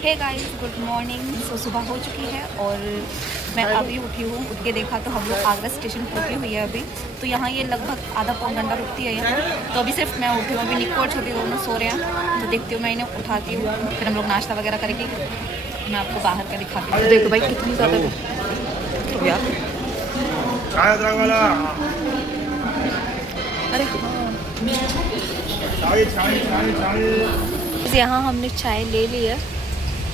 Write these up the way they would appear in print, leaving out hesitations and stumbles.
हे guys, good morning. So सुबह हो चुकी है और मैं अभी उठी हूँ। उठ के देखा तो हम लोग आगरा स्टेशन पहुँची हुई है अभी। तो यहाँ ये लगभग आधा पौन घंटा रुकती है यहाँ। तो अभी सिर्फ मैं उठी हूँ, अभी निक्को और छोटी दोनों सो रहे हैं। तो देखती हूँ, मैं इन्हें उठाती हूँ, फिर हम लोग नाश्ता वगैरह करेंगे। मैं आपको बाहर का दिखाती हूँ। देखो भाई कितनी ज़्यादा अरे यहाँ हमने चाय ले ली है।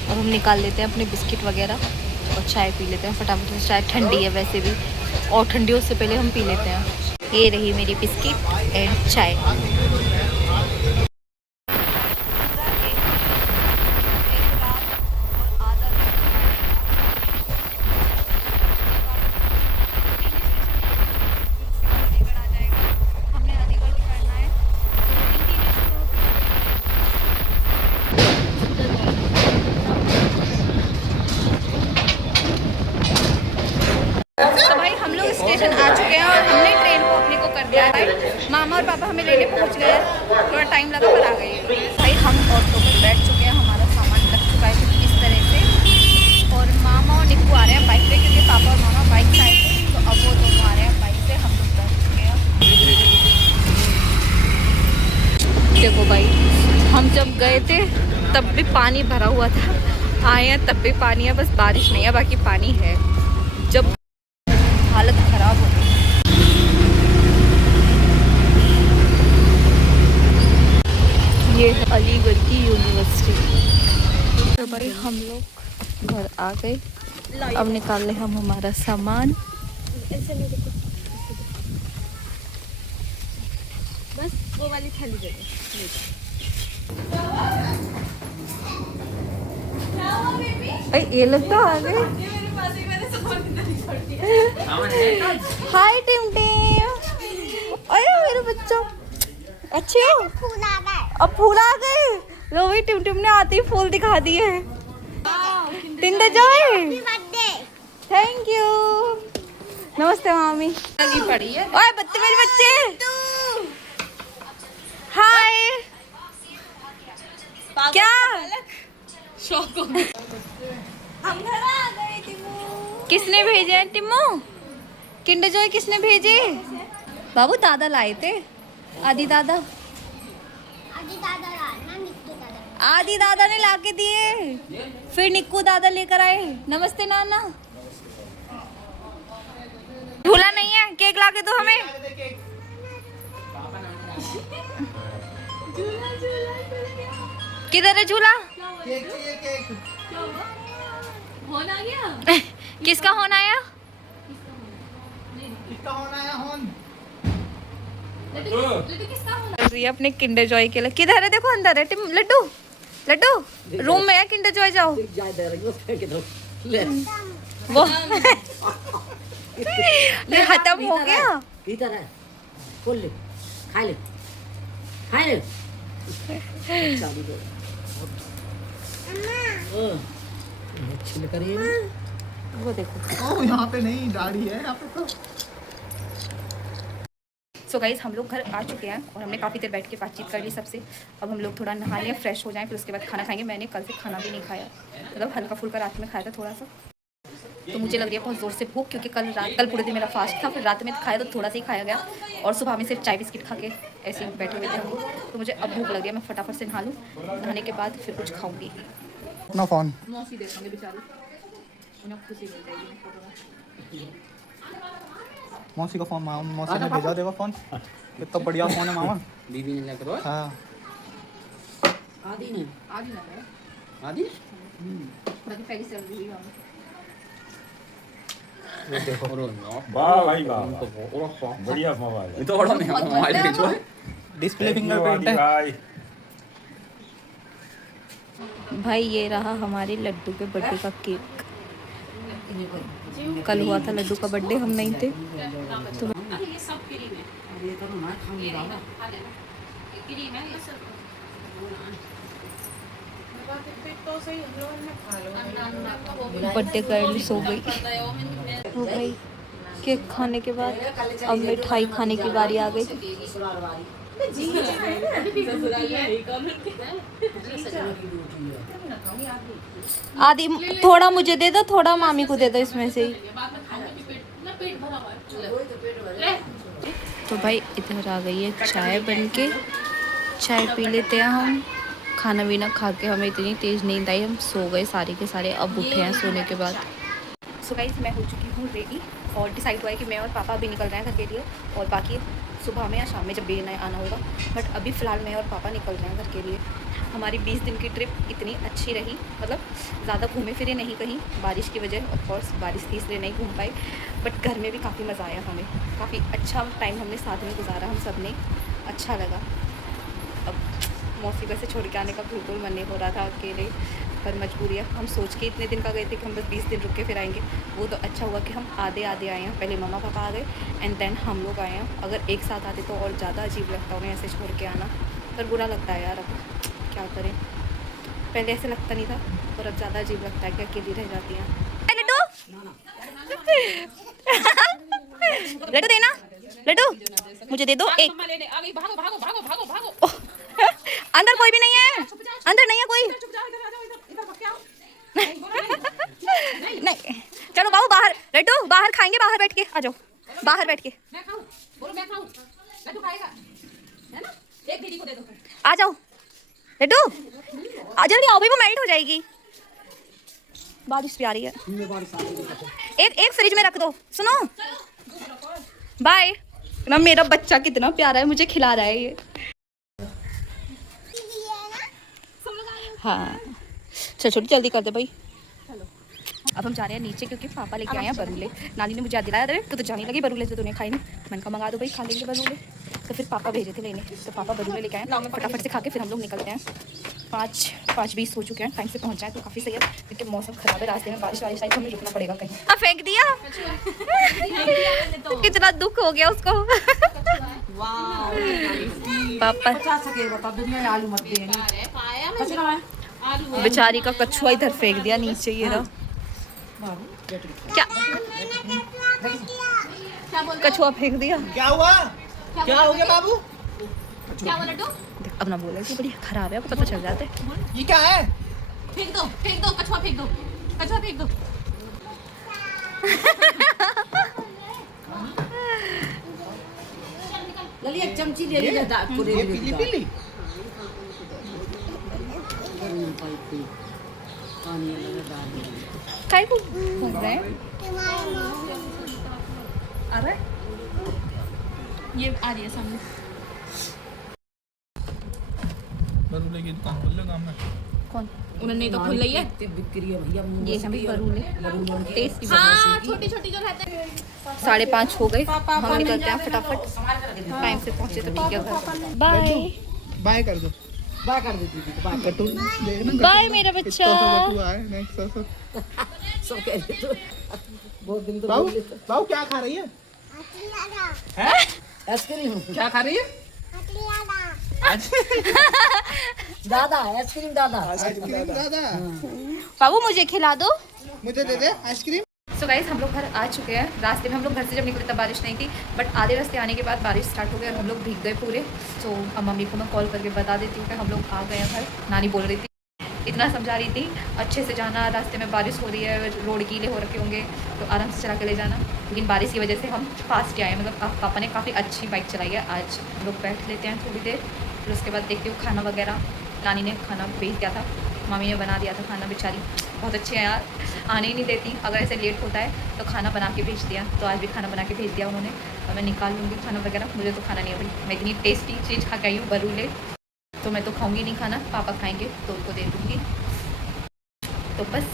अब हम निकाल लेते हैं अपने बिस्किट वगैरह और चाय पी लेते हैं फटाफट से। चाय ठंडी है वैसे भी, और ठंडी उससे पहले हम पी लेते हैं। ये रही मेरी बिस्किट एंड चाय। स्टेशन आ चुके हैं और हमने ट्रेन को अपने को कर दिया है। मामा और पापा हमें लेने पहुंच गए, थोड़ा टाइम लगा पर आ गए भाई। हम ऑटो पर बैठ चुके हैं, हमारा सामान लग चुका है कुछ इस तरह से। और मामा और निक्कू आ रहे हैं बाइक पे, क्योंकि पापा और मामा बाइक से आए थे। तो अब वो दोनों आ रहे हैं बाइक से, हम लोग बैठ चुके हैं। देखो भाई, हम जब गए थे तब भी पानी भरा हुआ था, आए हैं तब भी पानी है, बस बारिश नहीं है, बाकी पानी है। जब हालत खराब हो गई। ये है अलीगढ़ की यूनिवर्सिटी। तो भाई हम लोग घर आ गए, अब निकाल ले हम हमारा सामान। बस वो वाली थाली दे दो। ये लोग तो आ गए। हाय टिम टिम, अरे मेरे बच्चों अच्छे हो? अब फूल आ गए। लो भाई, टिम टिम ने आते ही फूल दिखा दिए। Tinder Joy, thank you. नमस्ते मामी। पड़ी है। ओए बच्चे, मेरे बच्चे, हाय। क्या शौक, हम घर आ गए। टिमू किसने भेजे हैं? टिमू किंडर जॉय किसने भेजे? बाबू दादा लाए थे। आदि दादा आदि दादा ने लाके दिए, फिर निक्कू दादा लेकर आए। नमस्ते नाना। झूला नहीं है, केक लाके दो हमें। किधर है झूला? होन आ गया। किसका होन आया? अपने किंडर जॉय के लिए किधर है? देखो अंदर है। टिम लड्डू, लड्डू रूम में है। किंडर जॉय जाओ। वो ये खत्म हो गया। इधर है, खोल ले, खा ले, खा ले। छिल करिए। वो देखो, ओ यहाँ पे नहीं, गाड़ी है यहाँ पे तो। सो गाइस, हम लोग घर आ चुके हैं और हमने काफ़ी देर बैठ के बातचीत कर ली सबसे। अब हम लोग थोड़ा नहा लें, फ्रेश हो जाएं, फिर उसके बाद खाना खाएंगे। मैंने कल से खाना भी नहीं खाया, मतलब हल्का फुल्का रात में खाया था थोड़ा सा। तो मुझे लग रही है बहुत ज़ोर से भूख, क्योंकि कल पूरे दिन मेरा फास्ट था। फिर रात में खाया तो थोड़ा सा ही खाया गया, और सुबह में सिर्फ चाय बिस्किट खा के ऐसे ही बैठे हुए थे हम लोग। तो मुझे अब भूख लग रही है, मैं फटाफट से नहा लूँ। नहाने के बाद फिर कुछ खाऊंगी। अपना फोन मौसी देखेंगे बेचारे, उन्हें खुशी मिल जाएगी। मौसी का फोन मौसी ने भेजा देगा फोन। कितना बढ़िया फोन है मामा। दीदी ने लेकर आया। हाँ, आदि ने आज लग रहा है आदि बाकी पहली चल रही है। ये देखो। वाह भाई वाह, बढ़िया मोबाइल है। ये तो बड़ा महंगा मोबाइल है जो है। डिस्प्ले फिंगरप्रिंट है भाई। भाई ये रहा हमारे लड्डू के बर्थडे का केक। कल हुआ था लड्डू का बर्थडे, हम नहीं थे तो बर्थडे गर्ल सो गई। तो भाई केक खाने के बाद अब मिठाई खाने की बारी आ गई। आधी थोड़ा मुझे दे दो, थोड़ा मामी को दे दो इसमें से ही। तो भाई इधर आ गई है चाय बन के, चाय पी लेते हैं हम। खाना पीना खा के हमें इतनी तेज़ नींद आई, हम सो गए सारे के सारे। अब उठे हैं सोने के बाद। सो गाइस मैं हो चुकी हूँ रेडी और डिसाइड हुआ है कि मैं और पापा अभी निकल रहे हैं घर के लिए, और बाकी सुबह में या शाम में जब भी आना होगा। बट अभी फ़िलहाल मैं और पापा निकल रहे हैं घर के लिए। हमारी 20 दिन की ट्रिप इतनी अच्छी रही, मतलब ज़्यादा घूमे फिरे नहीं कहीं, बारिश की वजह, ऑफ कोर्स बारिश थी इसलिए नहीं घूम पाए। बट घर में भी काफ़ी मज़ा आया हमें, काफ़ी अच्छा टाइम हमने साथ में गुजारा, हम सब ने अच्छा लगा। अब मौसी से छोड़ के आने का बिल्कुल मन नहीं हो रहा था अकेले, पर मजबूरी है। हम सोच के इतने दिन का गए थे कि हम बस 20 दिन रुक के फिर आएंगे। वो तो अच्छा हुआ कि हम आधे आए हैं, पहले मम्मा पापा आ गए एंड देन हम लोग आए हैं। अगर एक साथ आते तो और ज़्यादा अजीब लगता उन्हें ऐसे छोड़ के आना, पर बुरा लगता है यार, अब क्या करें। पहले ऐसे लगता नहीं था और अब ज़्यादा अजीब लगता है कि अकेली रह जाती हैं। लड्डू देना, लड्डू मुझे दे दो एक। अंदर कोई भी नहीं है, अंदर नहीं है कोई। नहीं चलो बाबू बाहर, लड्डू बाहर खाएंगे, बाहर बैठ के आ जाओ, बाहर बैठ के आ जाओ। लड्डू जल्दी आओ भाई, वो मेल्ट हो जाएगी। बारिश भी आ रही है, एक फ्रिज में रख दो। सुनो बाय ना। मेरा बच्चा कितना प्यारा है, मुझे खिला रहा है ये। हाँ चल छोटी जल्दी कर दे भाई। अब हम जा रहे हैं नीचे क्योंकि पापा लेके आए हैं बरूले। नानी ने मुझे दिलाया, अरे तो जाने लगी बरूले से, तूने खाई नहीं। मैंने कहा मंगा दो भाई, खा लेंगे बरूले। तो फिर पापा भेजे थे लेने, तो पापा बरूले लेके आए। फटाफट से खा के फिर हम लोग निकलते हैं। 5:20 हो चुके हैं, टाइम से पहुंच जाए तो काफ़ी सही है, क्योंकि मौसम खराब है, रास्ते में बारिश वारिश आई तो हमें रुकना पड़ेगा कहीं। अब फेंक दिया कितना दुख हो गया उसको। पापा बेचारी का कछुआ इधर फेंक दिया नीचे, ये रहा। क्या कछुआ फेंक दिया? क्या हुआ, क्या हो गया बाबू? अब ना बोले कि बड़ी खराब है, पता चल जाता है। ये क्या है? फेंक दो, फेंक दो, कछुआ फेंक दो, कछुआ फेंक दो। लली एक चमची दे लीजिए आपको, दे ये पीली पीली काय को घूम रहे हैं? अरे ये आ रही है सामने। बरूले की दुकान खोल लो गाँव में। कौन? उन्होंने तो खोल ली है। बिक्री है भैया, ये हैं भाई बरूले, टेस्टी। हाँ छोटी छोटी जो रहते हैं। 5:30 हो गए, हम निकलते हैं फटाफट, टाइम से पहुंचे तो ठीक है घर। बाय बाय कर दो, बाय कर देती थी, बाय कटू बाय मेरा बच्चा। सब कह रहे तो बहुत दिन तो बाबू बाबू क्या खा रही है? आइसक्रीम। क्या खा रही है? दादा आइसक्रीम, दादा आइसक्रीम दादा। बाबू मुझे खिला दो। मुझे दे दे आइसक्रीम। सो गाइस हम लोग घर आ चुके हैं। रास्ते में हम लोग घर से जब निकले तब बारिश नहीं थी, बट आधे रास्ते आने के बाद बारिश स्टार्ट हो गई और हम लोग भीग गए पूरे। तो अब मम्मी को मैं कॉल करके बता देती हूँ कि हम लोग आ गए हैं घर। नानी बोल रही थी, इतना समझा रही थी अच्छे से जाना, रास्ते में बारिश हो रही है, रोड गीले हो रखे होंगे तो आराम से चला के ले जाना। लेकिन बारिश की वजह से हम फास्ट आए, मतलब पापा ने काफ़ी अच्छी बाइक चलाई है। आज हम लोग बैठ लेते हैं थोड़ी देर, फिर उसके बाद देखती हूँ खाना वगैरह। नानी ने खाना भेज दिया था, मम्मी ने बना दिया था खाना, बेचारी बहुत अच्छे हैं यार, आने ही नहीं देती। अगर ऐसे लेट होता है तो खाना बना के भेज दिया, तो आज भी खाना बना के भेज दिया उन्होंने। और मैं निकाल लूँगी खाना वगैरह, मुझे तो खाना नहीं है भाई। मैं इतनी टेस्टी चीज़ खा के आई हूँ बरूले, तो मैं तो खाऊंगी नहीं खाना, पापा खाएंगे तो उनको दे दूँगी। तो बस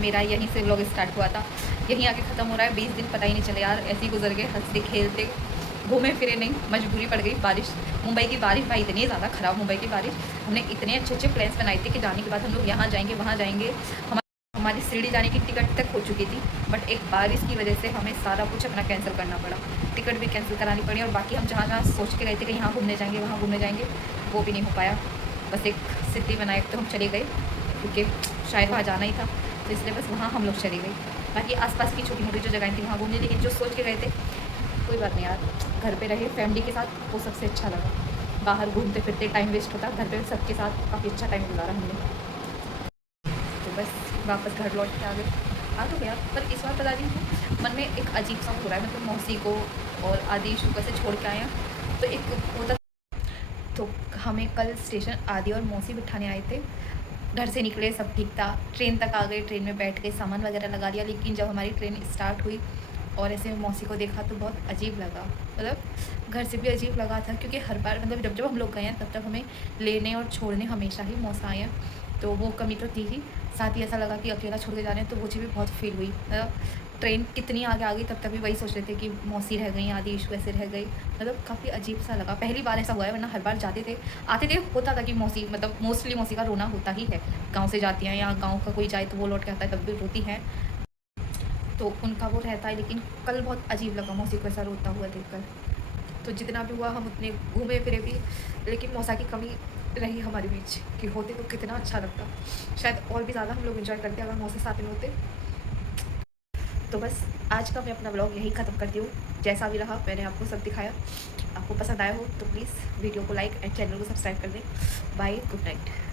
मेरा यहीं से व्लॉग स्टार्ट हुआ था, यहीं आके ख़त्म हो रहा है। 20 दिन पता ही नहीं चले यार, ऐसे ही गुजर गए, हंसते खेलते, घूमे फिरे नहीं, मजबूरी पड़ गई। बारिश, मुंबई की बारिश भाई इतनी ज़्यादा ख़राब मुंबई की बारिश। हमने इतने अच्छे अच्छे प्लान्स बनाए थे कि जाने के बाद हम लोग यहाँ जाएंगे वहाँ जाएंगे। हमारी शिरडी जाने की टिकट तक हो चुकी थी, बट एक बारिश की वजह से हमें सारा कुछ अपना कैंसिल करना पड़ा, टिकट भी कैंसिल करानी पड़ी। और बाकी हम जहाँ जहाँ सोच के गए थे कि यहाँ घूमने जाएंगे वहाँ घूमने जाएंगे, वो भी नहीं हो पाया। बस एक सिद्धिविनायक तो हम चले गए क्योंकि शायद वहाँ जाना ही था, तो इसलिए बस वहाँ हम लोग चले गए। बाकी आसपास की छोटी मोटी जो जगह थी वहाँ घूमने, लेकिन जो सोच के गए थे कोई बात नहीं यार, घर पे रहे फैमिली के साथ, वो सबसे अच्छा लगा। बाहर घूमते फिरते टाइम वेस्ट होता, घर पे सबके साथ काफ़ी अच्छा टाइम गुजारा हमने। तो बस वापस घर लौट के आ तो गया, पर इस बार पता नहीं क्यों मन में एक अजीब सा हो रहा है। मतलब मौसी को और आदिश को कैसे छोड़ के आए हैं, तो एक होता। तो हमें कल स्टेशन आदि और मौसी बिठाने आए थे, घर से निकले सब ठीक था, ट्रेन तक आ गए, ट्रेन में बैठ गए, सामान वगैरह लगा लिया। लेकिन जब हमारी ट्रेन स्टार्ट हुई और ऐसे मौसी को देखा तो बहुत अजीब लगा। मतलब घर से भी अजीब लगा था, क्योंकि हर बार मतलब जब हम लोग गए हैं तब हमें लेने और छोड़ने हमेशा ही मौसा आए हैं, तो वो कमी तो थी ही। साथ ही ऐसा लगा कि अकेला छोड़ के जा रहे हैं, तो वो चीज़ भी बहुत फील हुई। मतलब ट्रेन कितनी आगे आ गई तब तक भी वही सोच रहे थे कि मौसी रह गई, आदि इशू ऐसे रह गई। मतलब काफ़ी अजीब सा लगा, पहली बार ऐसा हुआ है, वरना हर बार जाते थे आते थे होता था कि मौसी मतलब मोस्टली मौसी का रोना होता ही है। गाँव से जाती हैं या गाँव का कोई जाए तो वो लौट के आता है तब भी रोती हैं, तो उनका वो रहता है। लेकिन कल बहुत अजीब लगा मौसी को ऐसा रोता हुआ देखकर। तो जितना भी हुआ हम उतने घूमे फिरे भी, लेकिन मौसा की कमी रही हमारे बीच, कि होते तो कितना अच्छा लगता, शायद और भी ज़्यादा हम लोग एंजॉय करते अगर मौसी साथ में होते। तो बस आज का मैं अपना व्लॉग यही ख़त्म करती हूँ। जैसा भी रहा मैंने आपको सब दिखाया, आपको पसंद आया हो तो प्लीज़ वीडियो को लाइक एंड चैनल को सब्सक्राइब कर दें। Bye, good night.